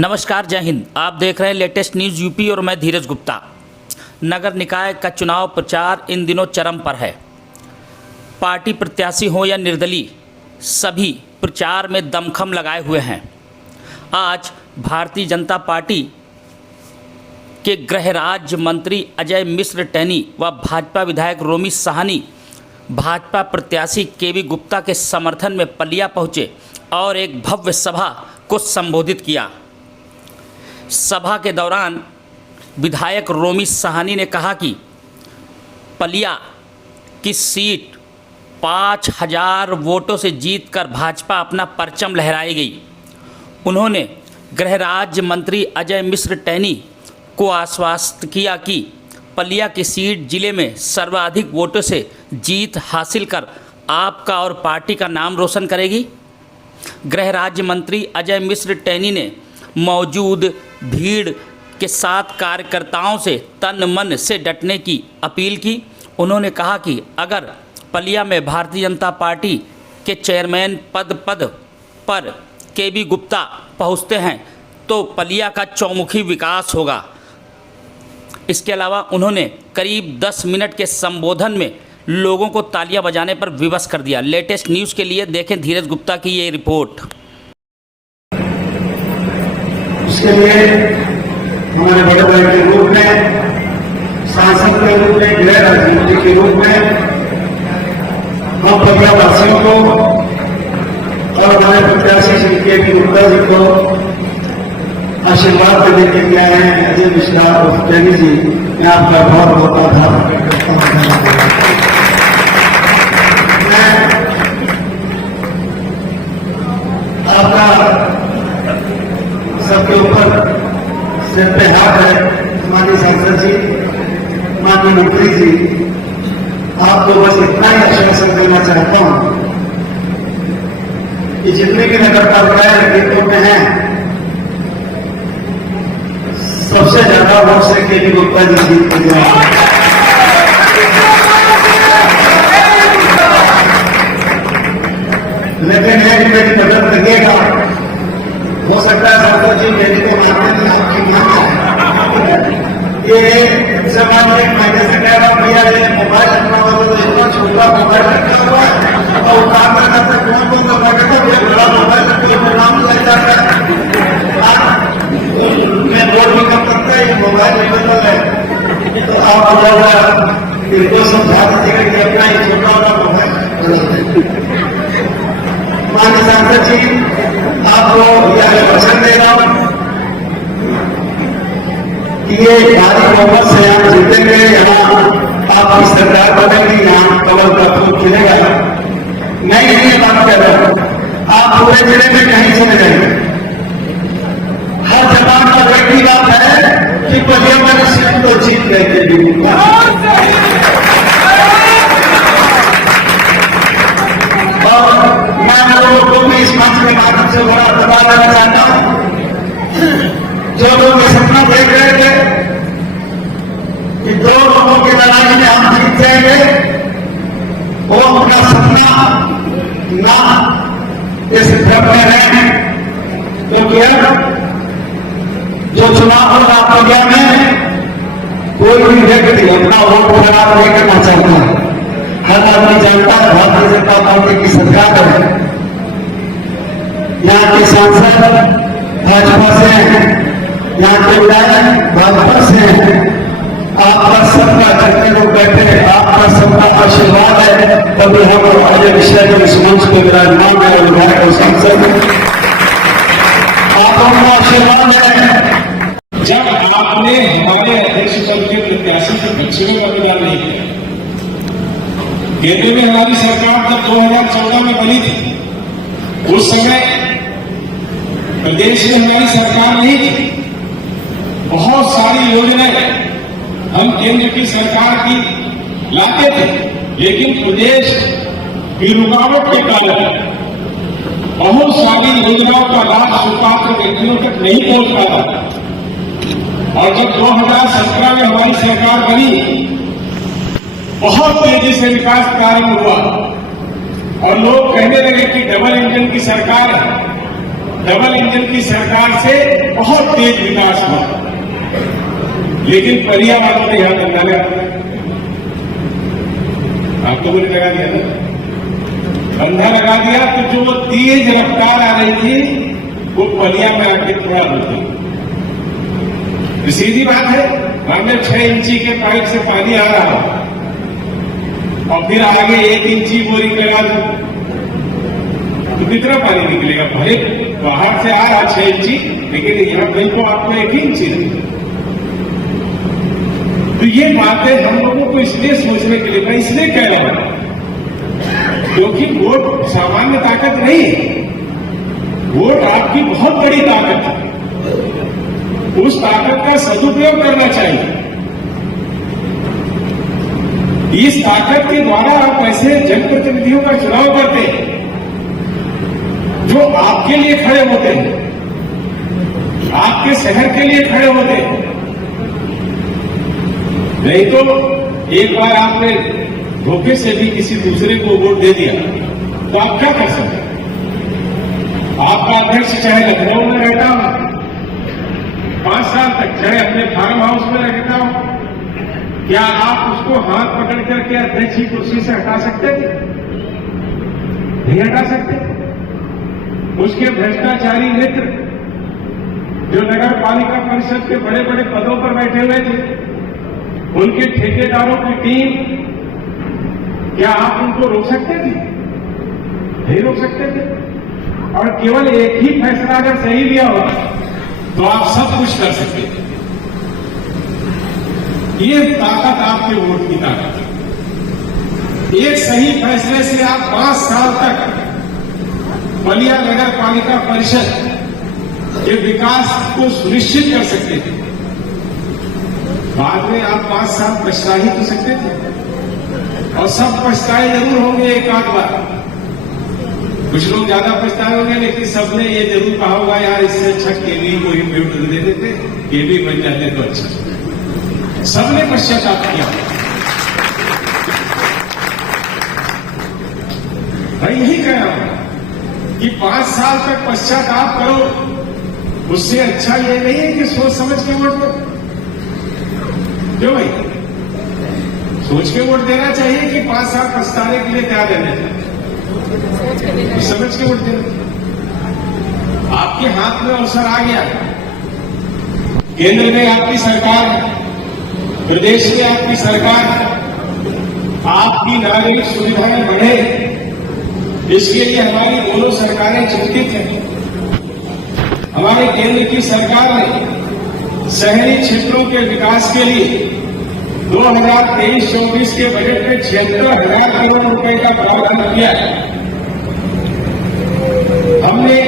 नमस्कार, जय हिंद। आप देख रहे हैं लेटेस्ट न्यूज़ यूपी और मैं धीरज गुप्ता। नगर निकाय का चुनाव प्रचार इन दिनों चरम पर है। पार्टी प्रत्याशी हो या निर्दलीय, सभी प्रचार में दमखम लगाए हुए हैं। आज भारतीय जनता पार्टी के गृह राज्य मंत्री अजय मिश्र टैनी व भाजपा विधायक रोमी साहनी भाजपा प्रत्याशी केवी गुप्ता के समर्थन में पलिया पहुँचे और एक भव्य सभा को संबोधित किया। सभा के दौरान विधायक रोमी साहनी ने कहा कि पलिया की सीट 5000 वोटों से जीतकर भाजपा अपना परचम लहराएगी। उन्होंने गृह राज्य मंत्री अजय मिश्र टैनी को आश्वस्त किया कि पलिया की सीट जिले में सर्वाधिक वोटों से जीत हासिल कर आपका और पार्टी का नाम रोशन करेगी। गृह राज्य मंत्री अजय मिश्र टैनी ने मौजूद भीड़ के साथ कार्यकर्ताओं से तन मन से डटने की अपील की। उन्होंने कहा कि अगर पलिया में भारतीय जनता पार्टी के चेयरमैन पद पर केवी गुप्ता पहुंचते हैं तो पलिया का चौमुखी विकास होगा। इसके अलावा उन्होंने करीब 10 मिनट के संबोधन में लोगों को तालियां बजाने पर विवश कर दिया। लेटेस्ट न्यूज़ के लिए देखें धीरज गुप्ता की ये रिपोर्ट। उसके लिए हमारे बड़े भाई के रूप में, सांसद के रूप में, गृह राज्य मंत्री के रूप में हम पलियावासियों को और हमारे प्रत्याशी श्री केवी गुप्ता जी को आशीर्वाद देने के लिए आए हैं। अजय मिश्रा और टैनी जी, मैं आपका बहुत बहुत आभार व्यक्त करता हूं। आपका सबके ऊपर सिर पे हाथ है। माननीय सांसद जी, माननीय मंत्री जी, आपको बस इतना ही आश्वासन देना चाहता हूं कि जितने भी नगर पालिकाएं लखीमपुर में हैं, सबसे ज्यादा वोट से केवी गुप्ता जी जीत के जाएंगे। लेकिन है कि मेरी मदद लगेगा। हो सकता है सांसद जी मेरी को मानते नहीं, आपकी मान ये जब एक महीने से कह रहा भैया ये मोबाइल रखना हो तो इतना छोटा मोबाइल रखा हुआ है और काम करना था कौन दफा कहता बड़ा मोबाइल रखते नाम लग जाता है। मैं बोल भी कम करता है, ये मोबाइल अवेलेबल है तो आप बताओ इनको समझा दीजिएगा कि अपना ये छोटा वाला मोबाइल। माननीय सांसद जी, आपको यह वचन दे रहा हूं कि ये भारी बहुमत से यहाँ जीतेंगे, यहाँ आपकी सरकार बनेगी, यहाँ कमल का फूल खिलेगा। मैं ये बात कर रहा हूं, आप पूरे जिले में कहीं चले जाएंगे, हर जवान का व्यक्ति बात है कि पलिया वाली सीट तो जीत गए केवी गुप्ता। और मैं लोगों को भी इस मंच के माध्यम से बड़ा दबाव देना चाहता हूं। जो लोग ये सपना देख रहे थे कि 2 लोगों की लड़ाई में हम जीत जाएंगे, वो अपना सपना ना इस भ्रम में है। क्योंकि जो चुनाव हो रहा पलिया में, कोई भी व्यक्ति अपना वोट खराब नहीं करना चाहता है। हर आदमी जानता है भारतीय जनता पार्टी की सरकार है, यहाँ के सांसद भाजपा से हैं, यहाँ के विधायक भाजपा से हैं। आपका सबका चक्कर को बैठे, आपका सबका आशीर्वाद है, तभी हम अजय मिश्रा जी इस मंच पे विराजमान है और विधायक और सांसद आप हमको आशीर्वाद है। जब आपने हमारे अध्यक्ष पद के प्रत्याशी के पक्ष में मतदान नहीं किया, केंद्र में हमारी सरकार जब 2014 में बनी थी, उस समय प्रदेश में हमारी सरकार नहीं थी। बहुत सारी योजनाएं हम केंद्र की सरकार की लाते थे, लेकिन प्रदेश की रुकावट के कारण बहुत सारी योजनाओं का लाभ सुपात्र व्यक्तियों तक नहीं पहुंच पाता। और जब 2017 में हमारी सरकार बनी, बहुत तेजी से विकास कार्य हुआ और लोग कहने लगे कि डबल इंजन की सरकार है, डबल इंजन की सरकार से बहुत तेज विकास हुआ, लेकिन पर्यावरण ने यहां धंधा लगा, आपको बोले लगा दिया था, बंधा लगा दिया। तो जो वो तेज रफ्तार आ रही थी वो पलिया में आके थोड़ा होती। तो सीधी बात है, मान लो 6 इंची के पाइप से पानी आ रहा हो और फिर आगे 1 इंची बोरिंग लगा दो तो कितना पानी निकलेगा? भले बाहर से आ रहा 6 इंची, लेकिन यहां कहीं को आपको 1 इंची नहीं। तो ये बातें हम लोगों को इसलिए सोचने के लिए, मैं इसलिए कह रहा हूं क्योंकि वोट सामान्य ताकत नहीं है, वोट आपकी बहुत बड़ी ताकत है। उस ताकत का सदुपयोग करना चाहिए। इस ताकत के द्वारा आप ऐसे जनप्रतिनिधियों का चुनाव करते हैं जो आपके लिए खड़े होते हैं, आपके शहर के लिए खड़े होते हैं। नहीं तो एक बार आपने धोखे से भी किसी दूसरे को वोट दे दिया तो आप क्या कर सकते हैं? आपका अध्यक्ष चाहे लखनऊ में रहता हो 5 साल तक, चाहे अपने फार्म हाउस में रहता हो, क्या आप उसको हाथ पकड़ करके अध्यक्ष की कुर्सी से हटा सकते थे? नहीं हटा सकते। उसके भ्रष्टाचारी मित्र जो नगर पालिका परिषद के बड़े बड़े पदों पर बैठे हुए थे, उनके ठेकेदारों की टीम, क्या आप उनको रोक सकते थे? नहीं रोक सकते थे। और केवल एक ही फैसला अगर सही लिया होता तो आप सब कुछ कर सकते थे। ये ताकत आपके वोट की ताकत है। एक सही फैसले से आप 5 साल तक बलिया नगर पालिका परिषद के विकास को सुनिश्चित कर सकते थे। बाद में आप 5 साल पछता ही तो सकते थे, और सब पछताए जरूर होंगे एक आध बार। कुछ लोग ज्यादा पछताए होंगे, लेकिन सबने ये जरूर कहा होगा यार इससे अच्छा केवी को ही म्यूट दे देते, केवी बन जाते तो अच्छा। सबने पश्चाताप किया। मैं यही कह रहा हूं कि 5 साल तक पश्चाताप करो, उससे अच्छा ये नहीं है कि सोच समझ के वोट दो। क्यों भाई? सोच के वोट देना चाहिए कि 5 साल पछताने के लिए क्या देना चाहिए? समझ के वोट देना। आपके हाथ में अवसर आ गया, केंद्र में आपकी सरकार है, प्रदेश में आपकी सरकार है, आपकी नागरिक सुविधाएं बढ़े, इसके लिए हमारी दोनों सरकारें चिंतित हैं। हमारे केंद्र की सरकार ने शहरी क्षेत्रों के विकास के लिए 2023-24 के बजट में 76,000 करोड़ रुपए का प्रावधान किया है। हमने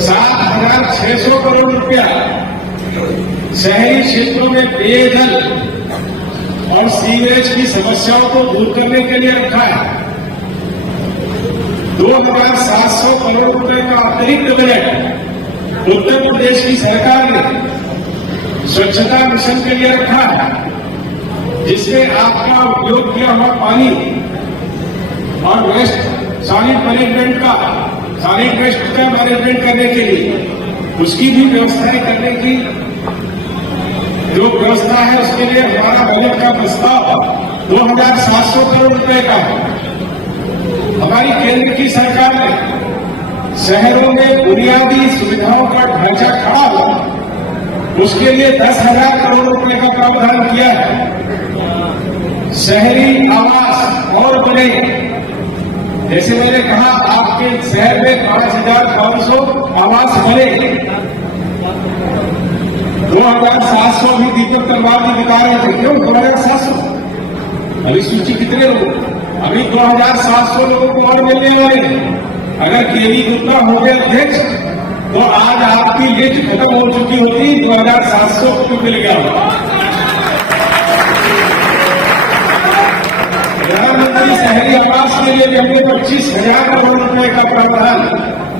7,600 करोड़ रुपया शहरी क्षेत्रों में पेयजल और सीवरेज की समस्याओं को दूर करने के लिए रखा है। 2,700 करोड़ रुपए का अतिरिक्त बजट उत्तर प्रदेश की सरकार ने स्वच्छता मिशन के लिए रखा है, जिसमें आपका उपयोग किया हुआ पानी और वेस्ट सॉलिड मैनेजमेंट का मैनेजमेंट करने के लिए उसकी भी व्यवस्थाएं करने की जो व्यवस्था है, उसके लिए हमारा बजट का प्रस्ताव 2,700 करोड़ रुपए का है। हमारी केंद्र की सरकार ने शहरों में बुनियादी सुविधाओं का ढांचा खड़ा हुआ, उसके लिए 10,000 करोड़ रुपए का प्रावधान किया है। शहरी आवास और बने, जैसे मैंने कहा आपके शहर में 5,500 आवास बने, 2,700 भी दीपक तलवार जी बता रहे थे। क्यों 2,700? अभी सूची कितने लोग? अभी 2,700 लोगों को और मिलने वाले हैं। अगर केवी गुप्ता हो गए अध्यक्ष तो आज आपकी लिस्ट खत्म हो चुकी होती, 2,700 को मिल गया होगा। प्रधानमंत्री शहरी आवास के लिए भी हमने 25,000 करोड़ रुपए का प्रावधान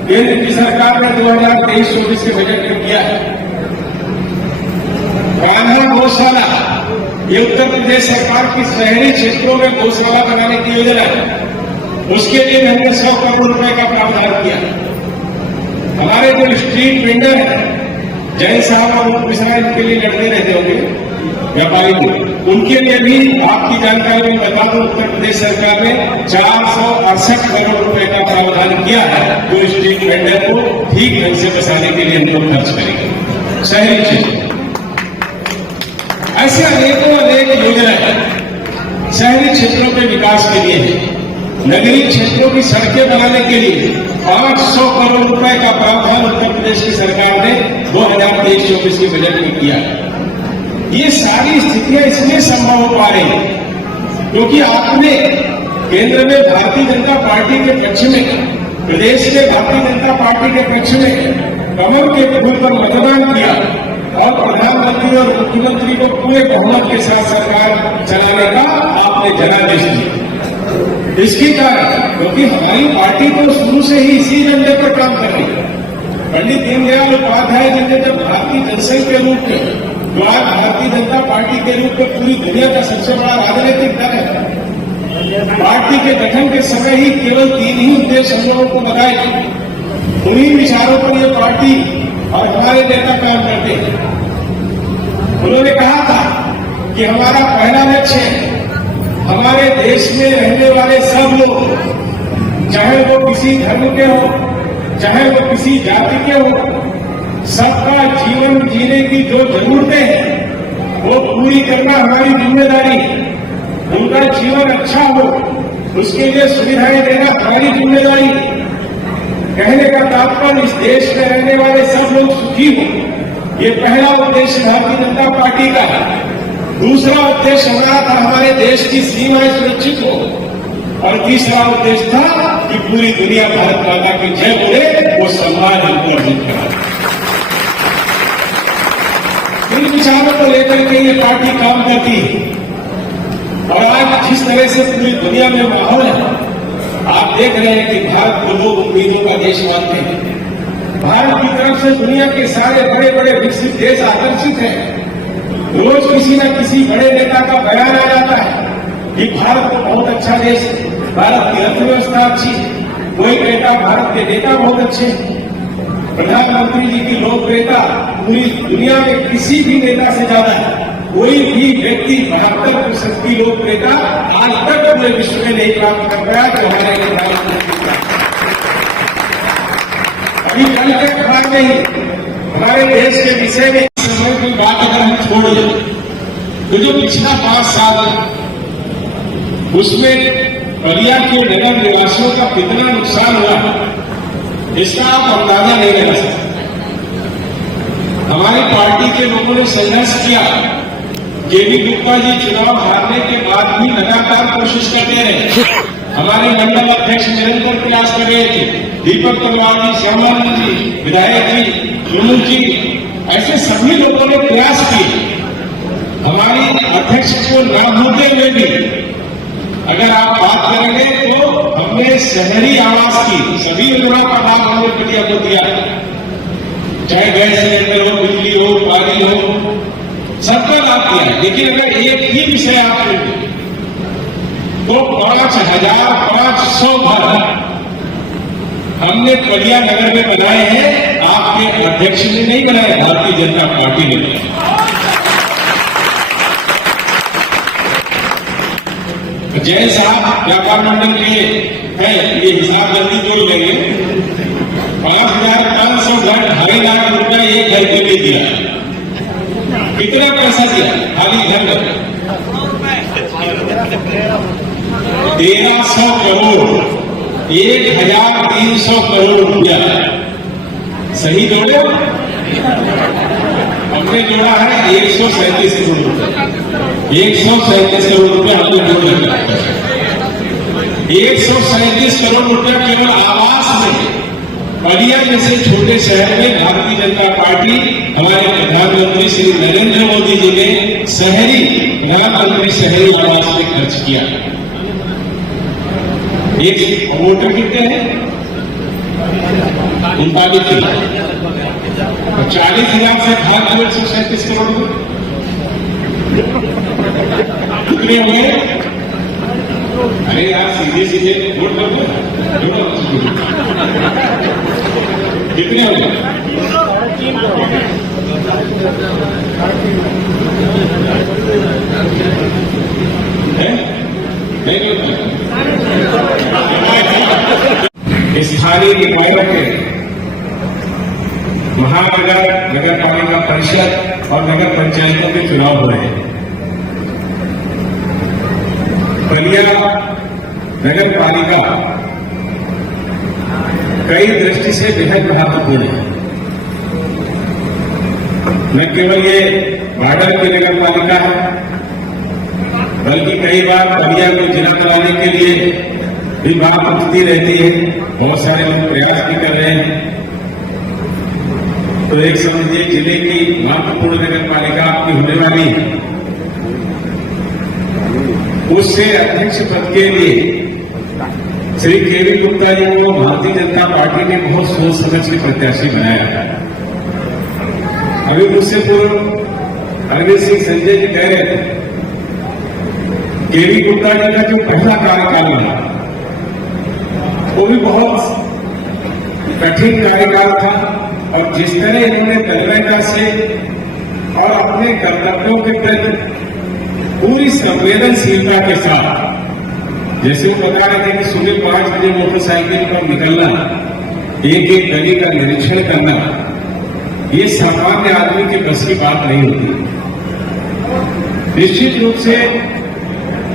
केंद्र की सरकार ने 2023-24 के बजट में किया है। कान्हा गौशाला, ये उत्तर प्रदेश सरकार की शहरी क्षेत्रों में गौशाला बनाने की योजना है, उसके लिए हमने 100 करोड़ रुपए का प्रावधान किया। हमारे जो स्ट्रीट वेंडर हैं, जैन साहब और मिश्रा के लिए लड़ते रहते होंगे व्यापारी लोग, उनके लिए भी आपकी जानकारी में बता दूं, उत्तर प्रदेश सरकार ने 468 करोड़ रुपए का प्रावधान किया है, जो स्ट्रीट वेंडर को ठीक ढंग से बसाने के लिए हम लोग खर्च करेंगे। शहरी क्षेत्र ऐसे अनेक योजनाएं शहरी क्षेत्रों के विकास के लिए है। नगरीय क्षेत्रों की सड़कें बनाने के लिए 500 करोड़ रुपए का प्रावधान उत्तर प्रदेश की सरकार ने 2023-24 के बजट में किया है। ये सारी स्थितियां इसलिए संभव हो पा रही है क्योंकि आपने केंद्र में भारतीय जनता पार्टी के पक्ष में, प्रदेश में भारतीय जनता पार्टी के पक्ष में कमल के फूल पर मतदान किया और प्रधानमंत्री और मुख्यमंत्री को पूरे बहुमत के साथ सरकार चलाने का आपने जनादेश दिया। इसके कारण क्योंकि हमारी पार्टी तो शुरू से ही इसी एजेंडे पर काम कर रही है। पंडित दीनदयाल उपाध्याय जी ने जब भारतीय जनसंघ के रूप में, जो आज भारतीय जनता पार्टी के रूप में पूरी दुनिया का सबसे बड़ा राजनीतिक दल है, पार्टी के गठन के समय ही केवल 3 ही उद्देश्य हम लोगों को बताए थे। उन्हीं विचारों पर ये पार्टी और हमारे नेता काम करते हैं। उन्होंने कहा था कि हमारा पहला लक्ष्य है हमारे देश में रहने वाले सब लोग, चाहे वो किसी धर्म के हो, चाहे वो किसी जाति के हो, सबका जीवन जीने की जो जरूरतें हैं वो पूरी करना हमारी जिम्मेदारी है। उनका जीवन अच्छा हो, उसके लिए सुविधाएं देना हमारी जिम्मेदारी है। कहने का तात्पर्य इस देश में रहने वाले सब लोग सुखी हो, ये पहला उद्देश्य भारतीय जनता पार्टी का है। दूसरा उद्देश्य हमारा था हमारे देश की सीमाएं सुरक्षित हो, और तीसरा उद्देश्य था कि पूरी दुनिया भारत माता की जय बोले, वो सम्मान हमको अर्जित करा। इन विचारों को लेकर के ये पार्टी काम करती है। और आज जिस तरह से पूरी दुनिया में माहौल है, आप देख रहे हैं कि भारत को लोग उम्मीदों का देश मानते हैं। भारत की तरफ से दुनिया के सारे बड़े बड़े विकसित देश आकर्षित हैं। रोज किसी न किसी बड़े नेता का बयान आ जाता है कि भारत तो बहुत अच्छा देश है, भारत की अर्थव्यवस्था अच्छी है, कोई कहता भारत के नेता बहुत अच्छे हैं। प्रधानमंत्री जी की लोकप्रियता पूरी दुनिया में किसी भी नेता से ज्यादा है। कोई भी व्यक्ति 72% की लोकप्रियता आज तक पूरे विश्व में नहीं प्राप्त कर पाया जो हमारे प्रधानमंत्री। अभी कल के खबर में ही हमारे देश के विषय में समय की बात अगर हम छोड़ दें तो जो पिछला 5 साल उसमें बलिया के नगर निवासियों का कितना नुकसान हुआ, इसका आप अंदाजा नहीं लगा सकते। हमारी पार्टी के लोगों ने संघर्ष किया। केवी गुप्ता जी चुनाव हारने के बाद भी लगातार कोशिश करते रहे। हमारे मंडल अध्यक्ष निरंतर प्रयास कर रहे थे। दीपक तलवार जी, श्यामानंद जी, विधायक जी, जुनू जी, ऐसे सभी लोगों ने प्रयास किए। हमारी अध्यक्ष को न होते हुए भी अगर आप बात करेंगे तो हमने शहरी आवास की सभी योजना का लाभ हमने प्रक्रिया को दिया, चाहे गैस सिलेंडर हो, बिजली हो, पानी हो, सबका लाभ दिया है। लेकिन अगर एक ही विषय आप लेंगे तो 5500 घर हमने बलिया नगर में बनाए हैं। आपके अध्यक्ष ने नहीं बनाए, भारतीय जनता पार्टी ने बनाए। जय साहब व्यापार मंडल के लिए है, ये हिसाब जल्दी जोड़ लेंगे। 5500 घर, 2.5 लाख रुपया एक घर के लिए दिया। कितना पैसा दिया खाली घर में? 1300 करोड़, 1300 करोड़ रुपया। सही जोड़ो, हमने जोड़ा है 137 करोड़ रुपया। 137 करोड़ रुपया हमने जोड़ा है। 137 करोड़ रुपया केवल आवास में बलिया जैसे छोटे शहर में भारतीय जनता पार्टी, हमारे प्रधानमंत्री श्री नरेंद्र मोदी जी ने प्रधानमंत्री शहरी आवास में खर्च किया। एक वोटर कितने हैं? 39,000। 40,000 से भाग 137 करोड़ कितने हो गए? अरे यार सीधे सीधे वोट कर दो। कितने हो गए? स्थानीय निकायों के महानगर, नगर पालिका परिषद और नगर पंचायतों के चुनाव हो रहे हैं। बलिया नगर पालिका कई दृष्टि से बेहद महत्वपूर्ण है। न केवल ये बॉर्डर की नगर पालिका है, बल्कि कई बार बलिया को जिला बनाने के लिए भी बात उठती रहती है। बहुत सारे लोग प्रयास भी कर रहे हैं। तो एक समझिए जिले की महत्वपूर्ण नगर पालिका आपकी होने वाली है, उससे अध्यक्ष पद के लिए श्री केवी गुप्ता जी को भारतीय जनता पार्टी ने बहुत सोच समझ के प्रत्याशी बनाया था। अभी मुझसे पूर्व अरविंद सिंह संजय जी कह रहे थे, केवी गुप्ता जी का जो पहला कार्यकाल रहा वो भी बहुत कठिन कार्यकाल था, और जिस तरह इन्होंने तन्मयता से और अपने कर्तव्यों के प्रति पूरी संवेदनशीलता के साथ, जैसे वो बता रहे थे कि सुबह 5 बजे मोटरसाइकिल पर निकलना, एक एक गली का निरीक्षण करना, ये सामान्य आदमी के बस की बात नहीं होती। निश्चित रूप से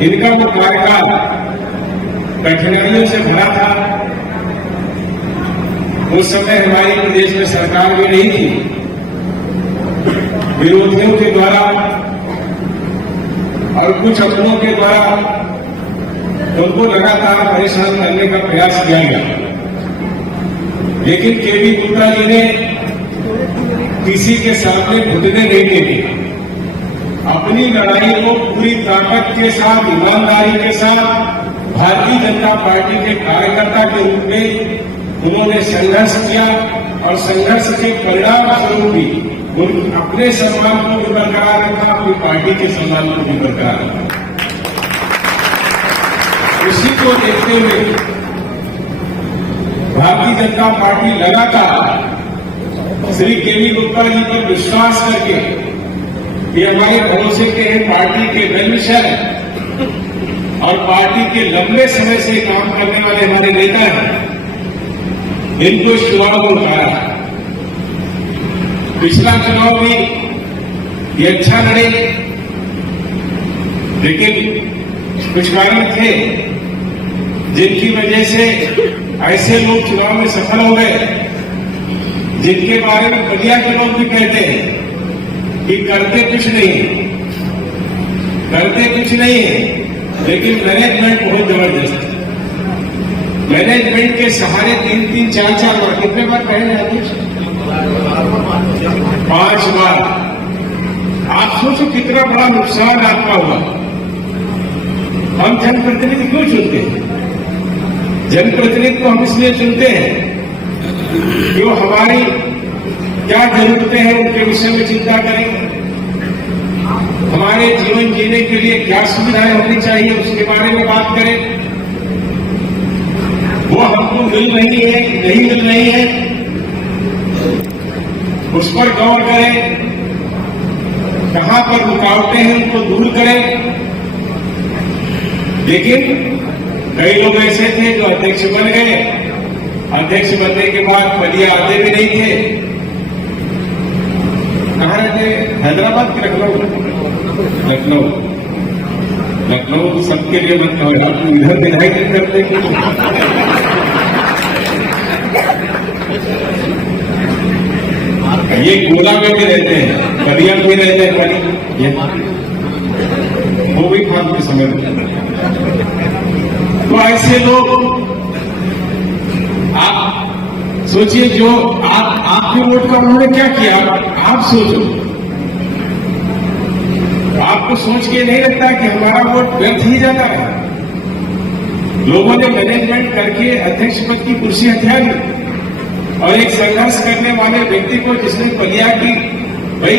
इनका वो कार्यकाल कठिनाइयों से भरा था। उस समय हमारे प्रदेश में सरकार भी नहीं थी। विरोधियों के द्वारा और कुछ अपनों के द्वारा उनको लगातार परेशान करने का प्रयास किया गया, लेकिन केवी गुप्ता जी ने किसी के सामने घुटने नहीं टेके। अपनी लड़ाई को पूरी ताकत के साथ, ईमानदारी के साथ भारतीय जनता पार्टी के कार्यकर्ता के रूप में उन्होंने संघर्ष किया, और संघर्ष के परिणाम स्वरूप भी अपने सम्मान को भी बरकरार रखा, अपनी पार्टी के सम्मान को भी बरकरार रखा। उसी को देखते हुए भारतीय जनता पार्टी लगातार श्री केवी गुप्ता जी पर विश्वास करके, ये हमारे भरोसे के हैं, पार्टी के वेलविशर और पार्टी के लंबे समय से काम करने वाले हमारे नेता हैं, इनको चुनाव में उतारा। पिछला चुनाव भी ये अच्छा लड़े, लेकिन कुछ कारण थे जिनकी वजह से ऐसे लोग चुनाव में सफल हो गए, जिनके बारे में बलिया के लोग भी कहते हैं कि करते कुछ नहीं है, लेकिन मैनेजमेंट बहुत जबरदस्त है। मैनेजमेंट के सहारे 3-3, 4-4 बार, कितने बार कहे जाते? 5 बार। आप सोचो कितना बड़ा नुकसान आपका हुआ। हम जनप्रतिनिधि क्यों चुनते हैं? जनप्रतिनिधि को हम इसलिए चुनते हैं कि वो हमारी क्या जरूरतें हैं उनके विषय में चिंता करें, हमारे जीवन जीने के लिए क्या सुविधाएं होनी चाहिए उसके बारे में बात करें। वो हमको मिल रही है कि नहीं मिल रही है, उस पर गौर करें, कहां पर रुकावटें हैं उनको दूर करें। लेकिन कई लोग ऐसे थे जो अध्यक्ष बन गए, अध्यक्ष बनने के बाद बलिया आते भी नहीं थे। कहाँ रहते? हैदराबाद के लखनऊ सबके लिए मत कहो, आप इधर विधायक करते ये गोला में भी रहते हैं, बलिया में भी रहते हैं, वो भी काम के समय में। तो ऐसे लोग, आप सोचिए, जो आपके वोट का उन्होंने क्या किया, आप सोचो। आपको सोच के नहीं लगता कि हमारा वोट व्यर्थ ही जाता है? लोगों ने मैनेजमेंट करके अध्यक्ष पद की कुर्सी हथिया ली, और एक संघर्ष करने वाले व्यक्ति को जिसने बलिया की, भाई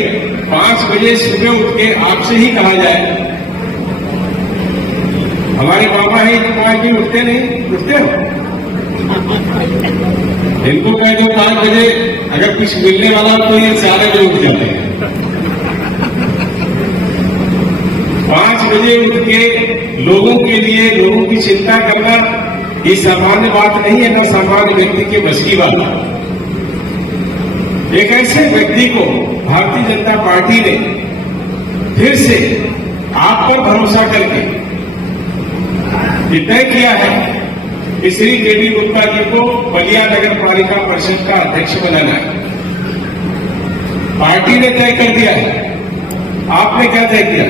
5 बजे सुबह उठ के आपसे ही कहा जाए, हमारे बाबा है कि 5 बजे उठते नहीं, उठते हो? इनको कह दो 5 बजे अगर कुछ मिलने वाला हो तो ये 4 बजे उठ जाते हैं। 5 बजे उठ के लोगों के लिए, लोगों की चिंता करना ये सामान्य बात नहीं है, न सामान्य व्यक्ति के बस की बात है। एक ऐसे व्यक्ति को भारतीय जनता पार्टी ने फिर से आप पर भरोसा करके तय किया है कि श्री केडी गुप्ता जी को बलिया नगर पालिका परिषद का अध्यक्ष बनाना है। पार्टी ने तय कर दिया है, आपने क्या तय किया?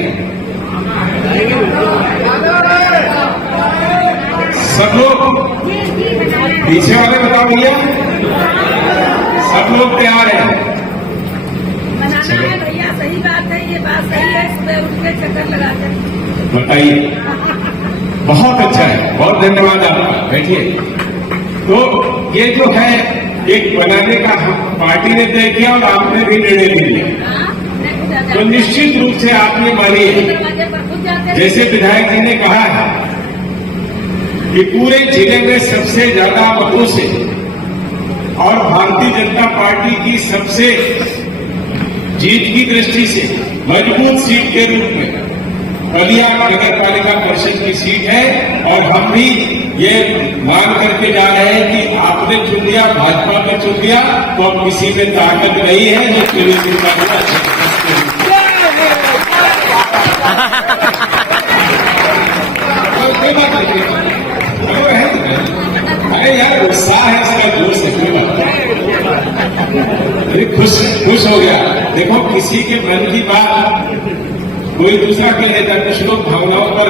सब लोग पीछे वाले बताओ भैया, सब लोग तैयार हैं? बनाना है भैया, सही बात है, ये बात सही है। सुबह उठ के चक्कर लगाते बताइए, बहुत अच्छा है, बहुत धन्यवाद आपका। बैठिए। तो ये जो है एक बनाने का पार्टी ने तय किया और आपने भी निर्णय लिया, तो निश्चित रूप से आपने मानी है। जैसे विधायक जी ने कहा है कि पूरे जिले में सबसे ज्यादा मतों से और भारतीय जनता पार्टी की सबसे जीत की दृष्टि से मजबूत सीट के रूप में बलिया नगर पालिका परिषद की सीट है, और हम भी ये मान करके जा रहे हैं कि आपने चुन लिया, भाजपा ने चुन लिया, तो अब किसी में ताकत नहीं है जो अरे यार उत्साह है इसका, जोर से कोई बात नहीं, खुश हो गया। देखो किसी के मन की बात कोई दूसरा कह देता, कुछ लोग भावनाओं पर